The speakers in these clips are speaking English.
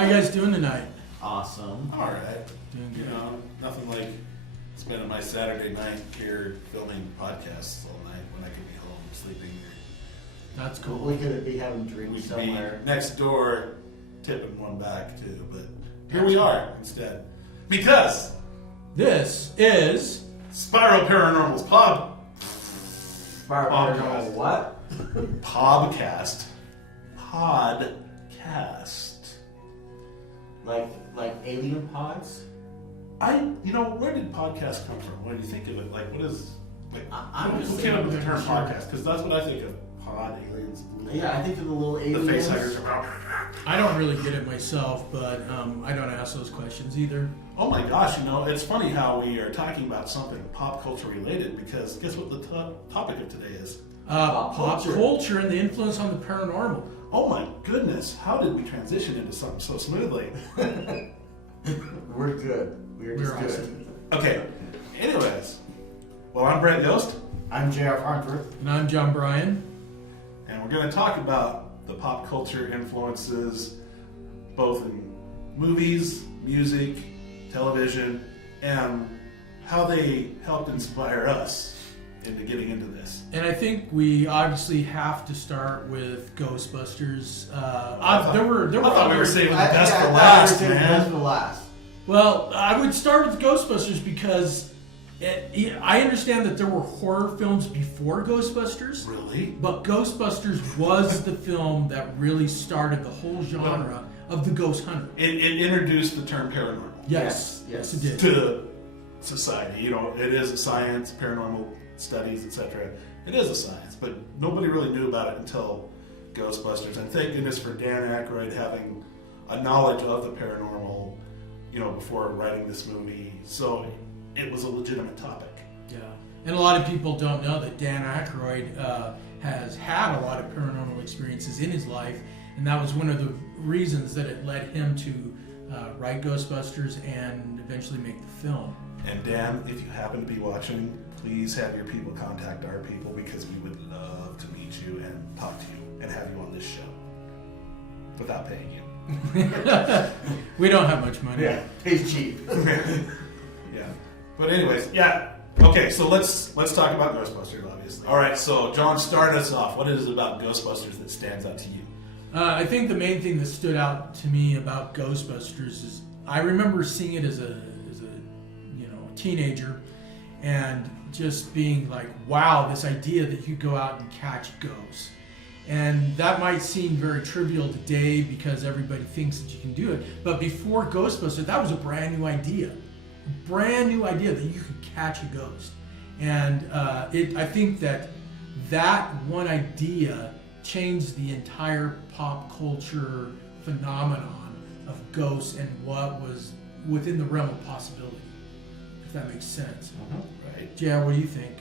How you guys doing tonight? Awesome. All right. Doing good. You know, nothing like spending my Saturday night here filming podcasts all night when I could be home sleeping. That's cool. We could be having drinks We could somewhere. be next door tipping one back too, but here we are instead. Because This is SPIRO Paranormal's SPIRO Paranormal what? podcast. Like alien pods? Where did podcast come from? When you think of it, like, what is, like, I'm just who came up with the term sure. podcast? Because that's what I think of. Pod, aliens. Yeah, I think of the little aliens. The facehuggers are. I don't really get it myself, but I don't ask those questions either. Oh my gosh, it's funny how we are talking about something pop culture related, because guess what the topic of today is? Pop culture and the influence on the paranormal. Oh my goodness, how did we transition into something so smoothly? We're good. We're just good. Awesome. Okay, anyways. Well, I'm Bret Ghost, I'm J.R. Farnsworth. And I'm John Bryan. and we're going to talk about the pop culture influences both in movies, music, television, and how they helped inspire us into getting into this. And I think we obviously have to start with Ghostbusters. I thought we were other- saving the best for I last, thought we were saving the best man. for last. Well, I would start with Ghostbusters because I understand that there were horror films before Ghostbusters. Really? But Ghostbusters was the film that really started the whole genre of the ghost hunter. It introduced the term paranormal Yes, Yes. it did. to society. It is a science, paranormal studies, etc. It is a science, but nobody really knew about it until Ghostbusters. And thank goodness for Dan Aykroyd having a knowledge of the paranormal, before writing this movie. So it was a legitimate topic. Yeah, and a lot of people don't know that Dan Aykroyd has had a lot of paranormal experiences in his life, and that was one of the reasons that it led him to write Ghostbusters and eventually make the film. And Dan, if you happen to be watching, please have your people contact our people, because we would love to meet you and talk to you and have you on this show without paying you. We don't have much money. Yeah, he's cheap. Yeah. But anyways, yeah. Okay, so let's talk about Ghostbusters, obviously. All right, so John, start us off. What is it about Ghostbusters that stands out to you? I think the main thing that stood out to me about Ghostbusters is I remember seeing it as a teenager, and just being like, wow, this idea that you go out and catch ghosts. And that might seem very trivial today because everybody thinks that you can do it. But before Ghostbusters, that was a brand new idea. A brand new idea that you could catch a ghost. And I think that one idea changed the entire pop culture phenomenon of ghosts and what was within the realm of possibility, if that makes sense. Right. Yeah, what do you think?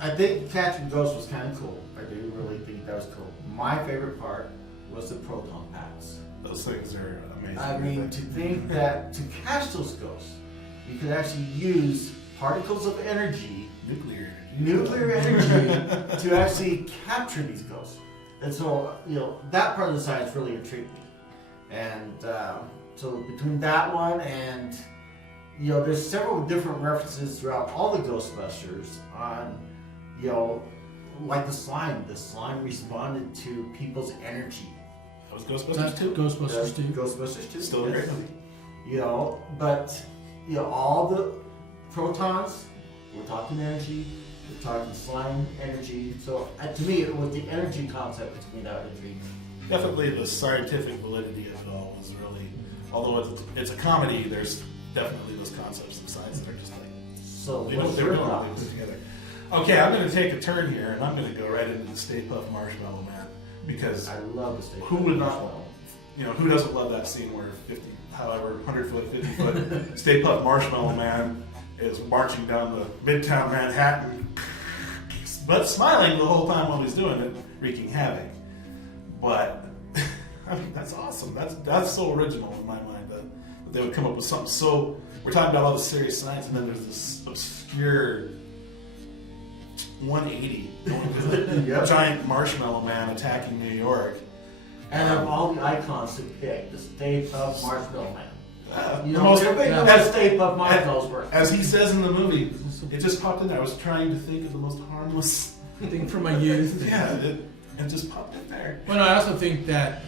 I think catching ghosts was kind of cool. I do really think that was cool. My favorite part was the proton packs. Those things are amazing. I mean, to think that to catch those ghosts, you could actually use particles of energy, nuclear energy, to actually capture these ghosts. And so, that part of the science really intrigued me. And so between that one and, there's several different references throughout all the Ghostbusters on, like the slime. The slime responded to people's energy. That was Ghostbusters 2? Ghostbusters 2. Ghostbusters 2. Still a great movie. But all the protons, we're talking energy, we're talking slime energy. So to me, it was the energy concept between that intrigued me. Definitely the scientific validity of it all was really, although it's a comedy, there's definitely those concepts of science that are just like, So they know what they were doing, they put it together. Okay, I'm going to take a turn here, and I'm going to go right into the Stay Puft Marshmallow Man, because I love the state. who would not, who doesn't love that scene where 100 foot, 50 foot Stay Puft Marshmallow Man is marching down the Midtown Manhattan, but smiling the whole time while he's doing it, wreaking havoc. But I mean, that's awesome. That's so original in my mind that they would come up with something so. We're talking about all the serious science, and then there's this obscure 180 going to the Yep. giant marshmallow man attacking New York. And of all the icons to pick, the Stay Puft Marshmallow Man. You the know, most- everybody knows as- what Stay Puft Marshmallows were. As he says in the movie, it just popped in there. I was trying to think of the most harmless. Thing from my youth. Yeah, it just popped in there. Well, I also think that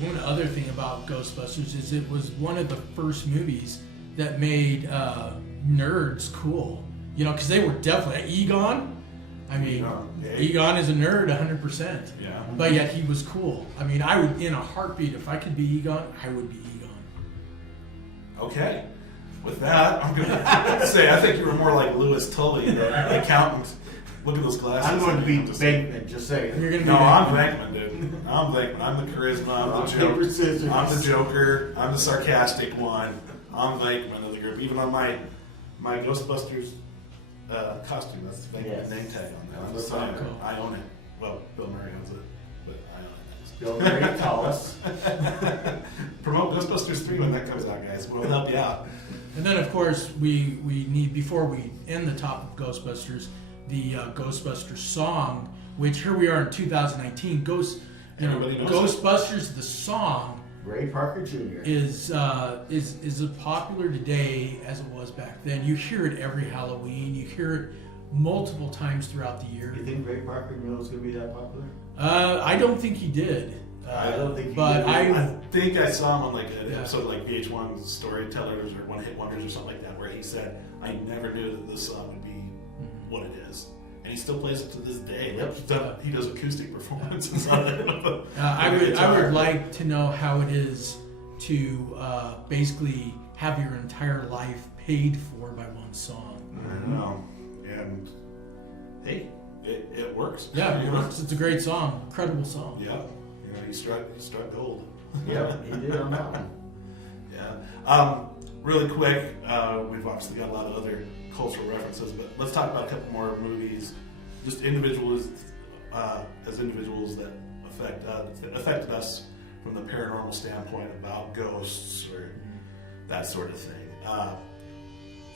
one other thing about Ghostbusters is it was one of the first movies that made nerds cool. You know, because they were definitely Egon. I mean, Yeah. Egon is a nerd, 100%. Yeah. But yet he was cool. I mean, I would, in a heartbeat, if I could be Egon, I would be Egon. Okay. With that, I'm gonna say I think you were more like Louis Tully, the accountant. Look at those glasses. I'm going to be Just- Bateman, just saying. You're gonna be No, I'm Venkman. Venkman, dude. I'm Venkman. I'm the charisma. I'm Rock, the paper, joke. scissors. I'm the joker. I'm the sarcastic one. I'm Venkman of the group. Even on my Ghostbusters costume, that's the Venkman Yes. name tag on there. I'm the That's signer. cool. I own it. Well, Bill Murray owns it, but I own it. Bill Murray, call us. Promote Ghostbusters 3 when that comes out, guys. We'll help you out. And then, of course, we need, before we end the top of Ghostbusters, the Ghostbusters Song, which here we are in 2019. Everybody knows Ghostbusters, the song, Ray Parker Jr. is as popular today as it was back then. You hear it every Halloween. You hear it multiple times throughout the year. You think Ray Parker knew it was going to be that popular? I don't think he did. I don't think he But did. I think I saw him on like an Yeah. episode like VH1 Storytellers or One Hit Wonders or something like that, where he said, "I never knew that this song would be what it is," and he still plays it to this day. Yep. He does acoustic performances on it. I would like to know how it is to basically have your entire life paid for by one song. I don't know, and hey, it works. Yeah, it works. It's a great song, incredible song. Yeah, he struck gold. Yep, he did on that one. Yeah. Really quick, we've obviously got a lot of other cultural references, but let's talk about a couple more movies, just individuals, as individuals that affected us from the paranormal standpoint about ghosts or that sort of thing.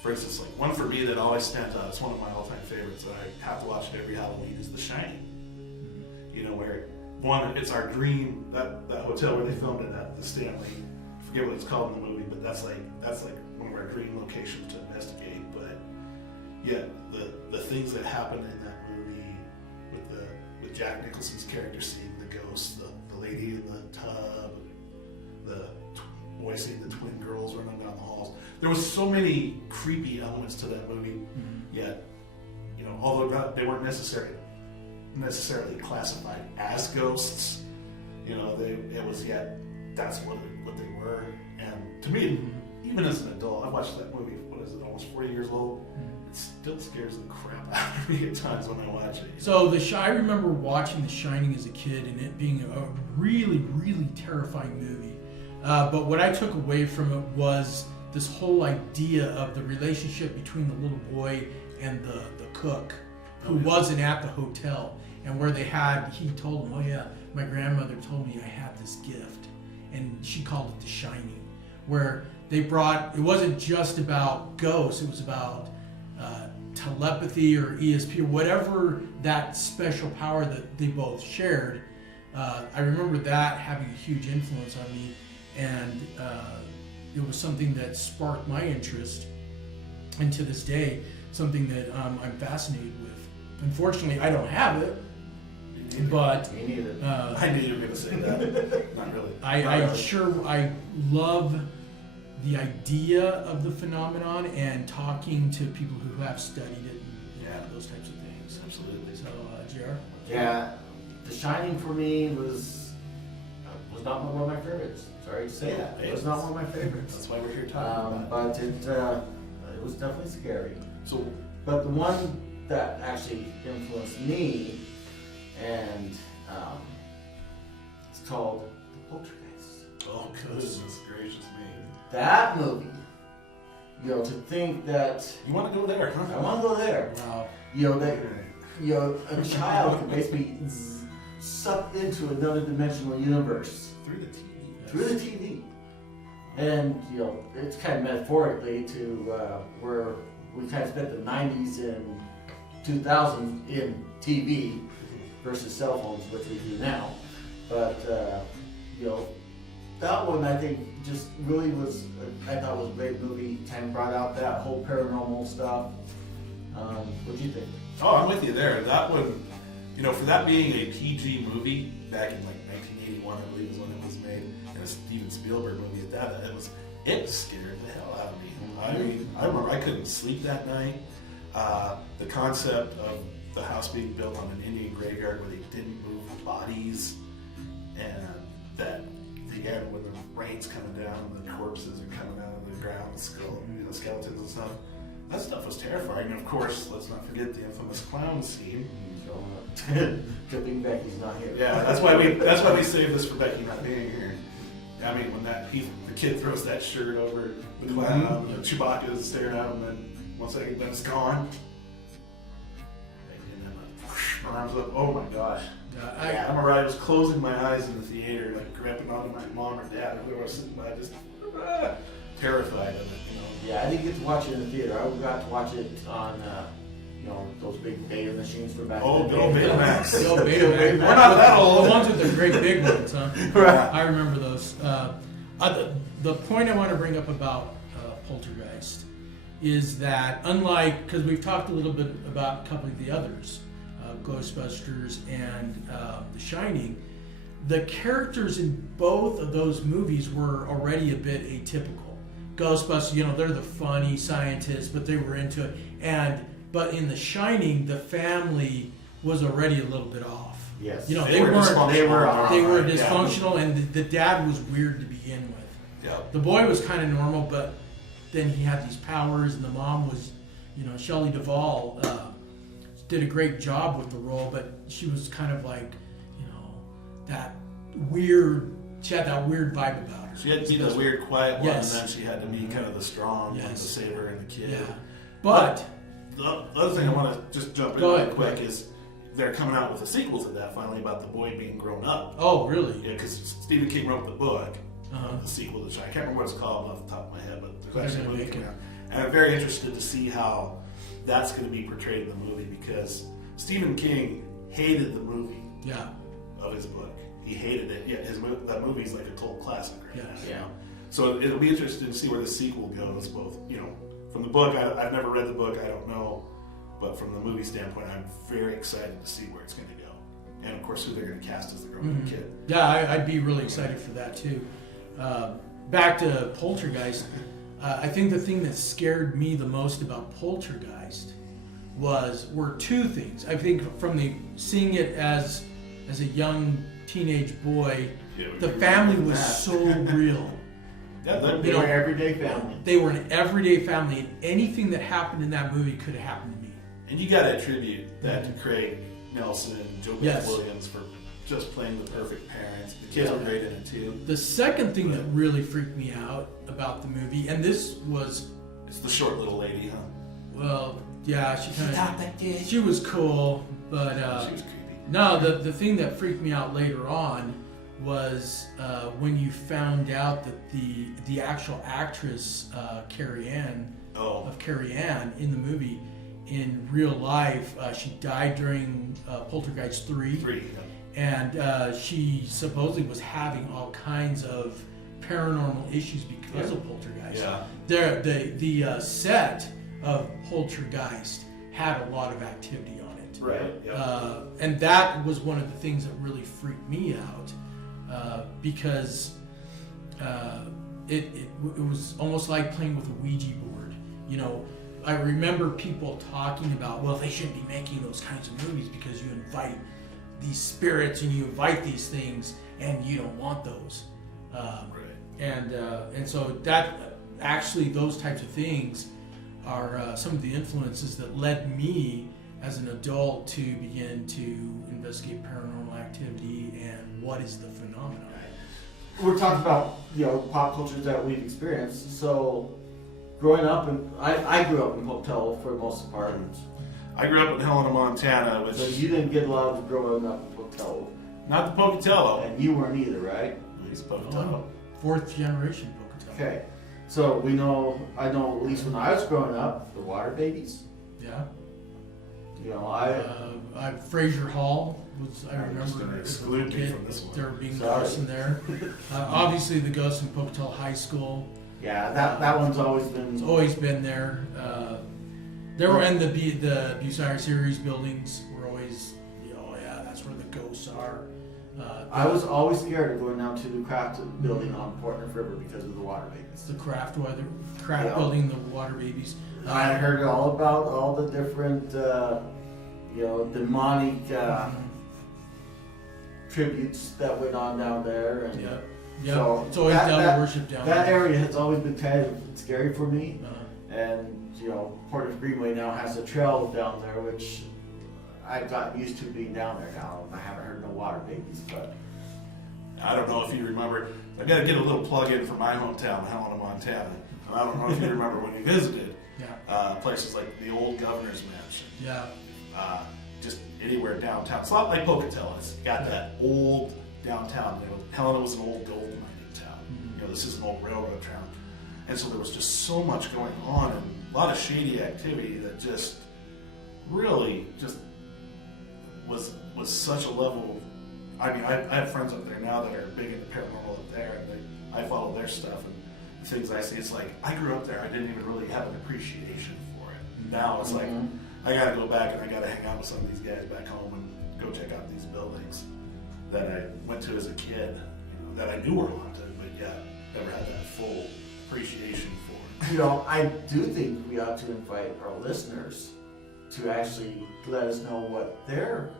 For instance, like one for me that always stands out, it's one of my all-time favorites that I have to watch it every Halloween, is The Shining. You know, where one, it's our dream, that hotel where they filmed it at, the Stanley. I forget what it's called in the movie, but that's like one of our dream locations to investigate. But yeah, the things that happen in that movie with Jack Nicholson's character seeing the ghost, the lady in the tub, the boy seeing the twin girls running down the halls. There was so many creepy elements to that movie. Yet, you know, although they weren't necessarily classified as ghosts, you know, it was yet that's what they were. And to me, even as an adult, I watched that movie. What is it? Almost 40 years old. It still scares the crap out of me at times when I watch it. So I remember watching The Shining as a kid and it being a really, really terrifying movie. But what I took away from it was this whole idea of the relationship between the little boy and the cook, who wasn't at the hotel, and where he told him, "Oh yeah, my grandmother told me I have this gift," and she called it The Shining, where it wasn't just about ghosts, it was about telepathy or ESP or whatever that special power that they both shared. I remember that having a huge influence on me, and it was something that sparked my interest, and to this day, something that I'm fascinated with. Unfortunately, I don't have it, but Me neither. I knew you were going to say that. Not really. I love the idea of the phenomenon and talking to people who have studied it and those types of things. Absolutely. So, JR? Yeah, The Shining for me was not one of my favorites. Sorry to say that. It was not one of my favorites. That's why we're here talking about it. But it was definitely scary. So, But the one that actually influenced me, and it's called The Poltergeist. oh goodness gracious me. That movie, you know, to think that You want to go there, huh? I want to go there. Wow. You know that a child can basically suck into another dimensional universe Through the TV. through the TV, and you know it's kind of metaphorically to where we kind of spent the 90s and 2000s in TV versus cell phones, which we do now. But you know, that one I think just really was, I thought was a great movie. Time brought out that whole paranormal stuff. What do you think? Oh, I'm with you there. That one, you know, for that being a PG movie back in like 1981, I believe is when it was made, and a Steven Spielberg movie at that, it scared the hell out of me. I mean, I remember I couldn't sleep that night. The concept of the house being built on an Indian graveyard where they didn't move bodies, and that the end when the rain's coming down, the corpses are coming out of the ground, skeletons and stuff. That stuff was terrifying. And of course, let's not forget the infamous clown scene. Tripping Becky's not here. Yeah, that's why we saved this for Becky not being here. I mean, when the kid throws that shirt over the clown, Chewbacca is staring at him, and once then it's gone. And then my arms up. Oh my gosh. I remember I was closing my eyes in the theater, like grabbing onto my mom or dad, or whoever was sitting by, just terrified of it. You know. Yeah, I didn't get to watch it in the theater. I got to watch it on, those big beta machines for back Oh, then. go Betamax. Go Betamax. We're not that old. The ones with the great big ones, huh? Right. I remember those. The point I want to bring up about Poltergeist is that unlike, because we've talked a little bit about a couple of the others, Ghostbusters and The Shining, the characters in both of those movies were already a bit atypical. Ghostbusters, they're the funny scientists, but they were into it. But in The Shining, the family was already a little bit off. Yes. They were dysfunctional, and the dad was weird to begin with. Yep. The boy was kind of normal, but then he had these powers, and the mom was, Shelley Duvall did a great job with the role, but she was kind of like, that weird. She had that weird vibe about her. She had to be the weird, quiet one, Yes. and then she had to be kind of the strong one, the Yes. saver and the kid. Yeah. But The other thing I want to just jump in Go really ahead. quick is they're coming out with a sequel to that finally about the boy being grown up. oh, really? Yeah, because Stephen King wrote the book, Uh-huh. the sequel to I can't remember what it's called off the top of my head, but They're there's actually a gonna movie make coming it. out. And I'm very interested to see how that's going to be portrayed in the movie because Stephen King hated the movie Yeah. of his book. He hated it. Yeah, that movie's like a cult classic right Yes. now. So it'll be interesting to see where the sequel goes. Both, from the book, I've never read the book. I don't know, but from the movie standpoint, I'm very excited to see where it's going to go, and of course, who they're going to cast as the grown-up kid. Yeah, I'd be really excited for that too. Back to Poltergeist, I think the thing that scared me the most about Poltergeist were two things. I think from seeing it as a young teenage boy, Yeah, the family was so real. Yeah, They were an everyday family. They were an everyday family, and anything that happened in that movie could have happened to me. and you got to attribute that to Craig Nelson and Joe Beth Yes. Williams for just playing the perfect parents. The kids were great in it too. The second thing that really freaked me out about the movie, and this was, It's the short little lady, huh? well, yeah, she was cool, but She was creepy. no, the thing that freaked me out later on was when you found out that the actual actress Carrie Ann in the movie, in real life, she died during Poltergeist 3. And she supposedly was having all kinds of paranormal issues because of Poltergeist. Yeah. The set of Poltergeist had a lot of activity on it. Right. Yeah. And that was one of the things that really freaked me out because it was almost like playing with a Ouija board. I remember people talking about, well, they shouldn't be making those kinds of movies because you invite these spirits and you invite these things and you don't want those. And so that actually those types of things are some of the influences that led me as an adult to begin to investigate paranormal activity and what is the phenomenon. We're talking about pop cultures that we've experienced. So growing up, I grew up in Hotel for the most part. I grew up in Helena, Montana, which So you didn't get a lot of growing up in Hotel, not the Pocatello. and you weren't either, right? It's Pocatello. Fourth generation Pocatello. Okay. So I know at least when I was growing up, the Water Babies. Yeah. You know, Fraser Hall was, I I'm just remember gonna as a exclude little me kid, from this one. there being Sorry. ghosts in there. Obviously the ghosts in Pocatello High School, yeah, that one's always it's been. always been there. There were in the Bucyrus series buildings were always, yeah, that's where the ghosts are. I was always scared of going down to the craft building on Portneuf River because of the water babies. the craft Yeah. building, the water babies. I heard all about all the different, demonic tributes that went on down there, and Yeah. So It's always that- devil worship down that there. area has always been kind of scary for me. Uh, And Portneuf Greenway now has a trail down there, which I've gotten used to being down there now. I haven't heard no water babies, but I don't know if you remember. I got to get a little plug in for my hometown, Helena, Montana. I don't know if you remember when you visited places like the old Governor's Mansion. yeah. Just anywhere downtown. It's not like Pocatello. It's got that old downtown. Helena was an old gold mining town. This is an old railroad town. And so there was just so much going on and a lot of shady activity that just really just was such a level. I mean, I have friends up there now that are big into paranormal up there, and I follow their stuff and the things I see. It's like I grew up there. I didn't even really have an appreciation for it. Now it's like I got to go back and I got to hang out with some of these guys back home and go check out these buildings that I went to as a kid, that I knew were haunted, but yet never had that full appreciation for it. I do think we ought to invite our listeners to actually let us know what their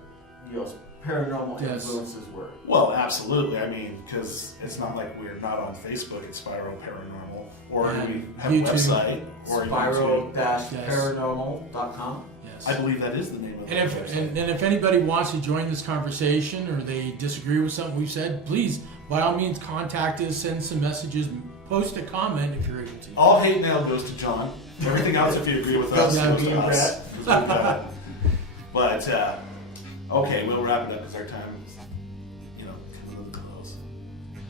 paranormal Yes. influences were. Well, absolutely. I mean, because it's not like we're not on Facebook at SPIRO Paranormal, or And we have YouTube. a website, or YouTube. SPIRO-paranormal.com. Yes. I believe that is the name of the And website. if anybody wants to join this conversation or they disagree with something we've said, please, by all means, contact us, send some messages, post a comment if you're able to. All hate mail goes to John. Everything else, if you agree with us, Yeah, goes me to and us. But okay, we'll wrap it up because our time is, coming to a close.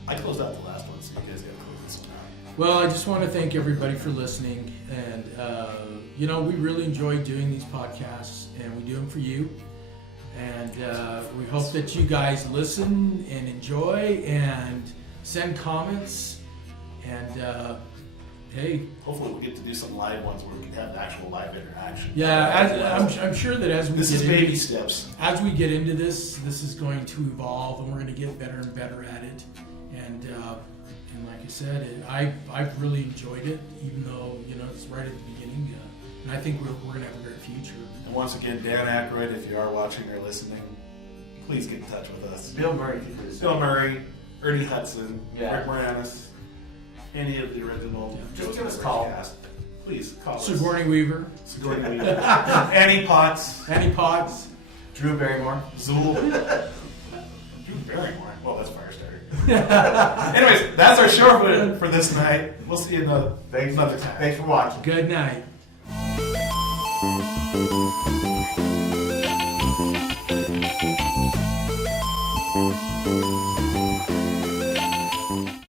I closed out the last one, so you guys got to close this one out. Well, I just want to thank everybody for listening, and we really enjoy doing these podcasts, and we do them for you. And we hope that you guys listen and enjoy and send comments. And hey, Hopefully, we'll get to do some live ones where we can have the actual live interaction. I'm sure that as we This get is into baby steps. as we get into this is going to evolve, and we're going to get better and better at it. And like I said, I've really enjoyed it, even though it's right at the beginning. And I think we're going to have a great future. And once again, Dan Aykroyd, if you are watching or listening, please get in touch with us. Bill Murray could do this. Bill Murray, Ernie Hudson, Yeah. Rick Moranis, any of the original. Just give us a call. Cast. Please call us. Sigourney Weaver, Sigourney Weaver. Annie Potts. Annie Potts. Drew Barrymore. Zool. Drew Barrymore. Well, that's Firestarter. Anyways, that's our show for this night. We'll see you another time. Thanks for watching. Good night.